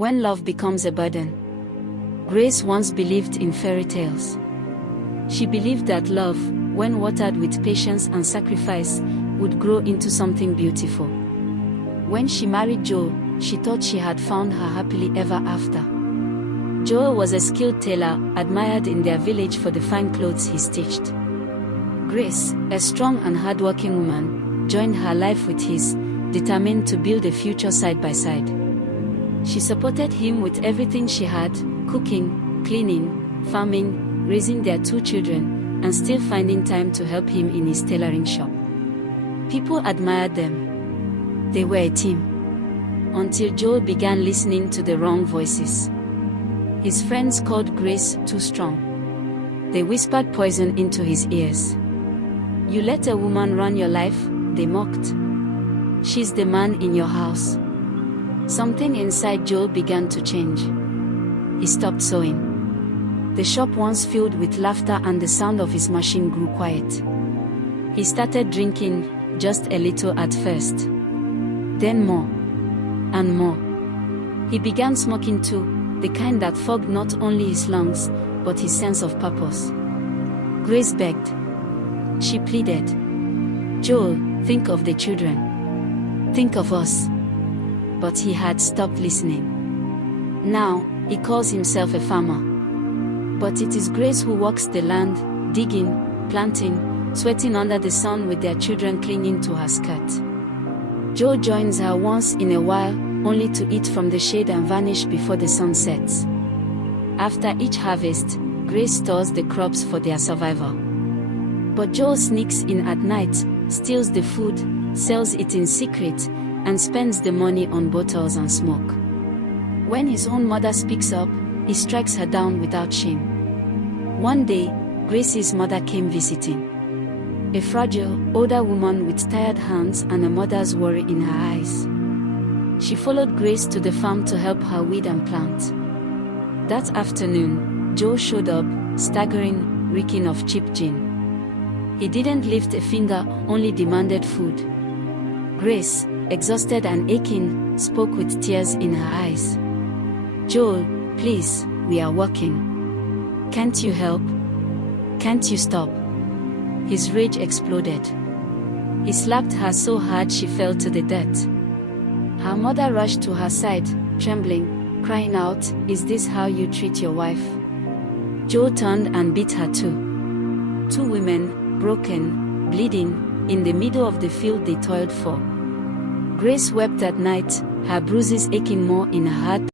When love becomes a burden. Grace once believed in fairy tales. She believed that love, when watered with patience and sacrifice, would grow into something beautiful. When she married Joel, she thought she had found her happily ever after. Joel was a skilled tailor, admired in their village for the fine clothes he stitched. Grace, a strong and hardworking woman, joined her life with his, determined to build a future side by side. She supported him with everything she had, cooking, cleaning, farming, raising their 2 children, and still finding time to help him in his tailoring shop. People admired them. They were a team. Until Joel began listening to the wrong voices. His friends called Grace too strong. They whispered poison into his ears. "You let a woman run your life," they mocked. "She's the man in your house." Something inside Joel began to change. He stopped sewing. The shop once filled with laughter and the sound of his machine grew quiet. He started drinking, just a little at first. Then more. And more. He began smoking too, the kind that fogged not only his lungs, but his sense of purpose. Grace begged. She pleaded. "Joel, think of the children. Think of us." But he had stopped listening. Now, he calls himself a farmer. But it is Grace who walks the land, digging, planting, sweating under the sun with their children clinging to her skirt. Joel joins her once in a while, only to eat from the shade and vanish before the sun sets. After each harvest, Grace stores the crops for their survival. But Joel sneaks in at night, steals the food, sells it in secret, and spends the money on bottles and smoke. When his own mother speaks up, he strikes her down without shame. One day, Grace's mother came visiting. A fragile, older woman with tired hands and a mother's worry in her eyes. She followed Grace to the farm to help her weed and plant. That afternoon, Joel showed up, staggering, reeking of cheap gin. He didn't lift a finger, only demanded food. Grace, exhausted and aching, spoke with tears in her eyes. "Joel, please, we are working. Can't you help? Can't you stop?" His rage exploded. He slapped her so hard she fell to the dirt. Her mother rushed to her side, trembling, crying out, "Is this how you treat your wife?" Joel turned and beat her too. 2 women, broken, bleeding, in the middle of the field they toiled for. Grace wept that night, her bruises aching more in her heart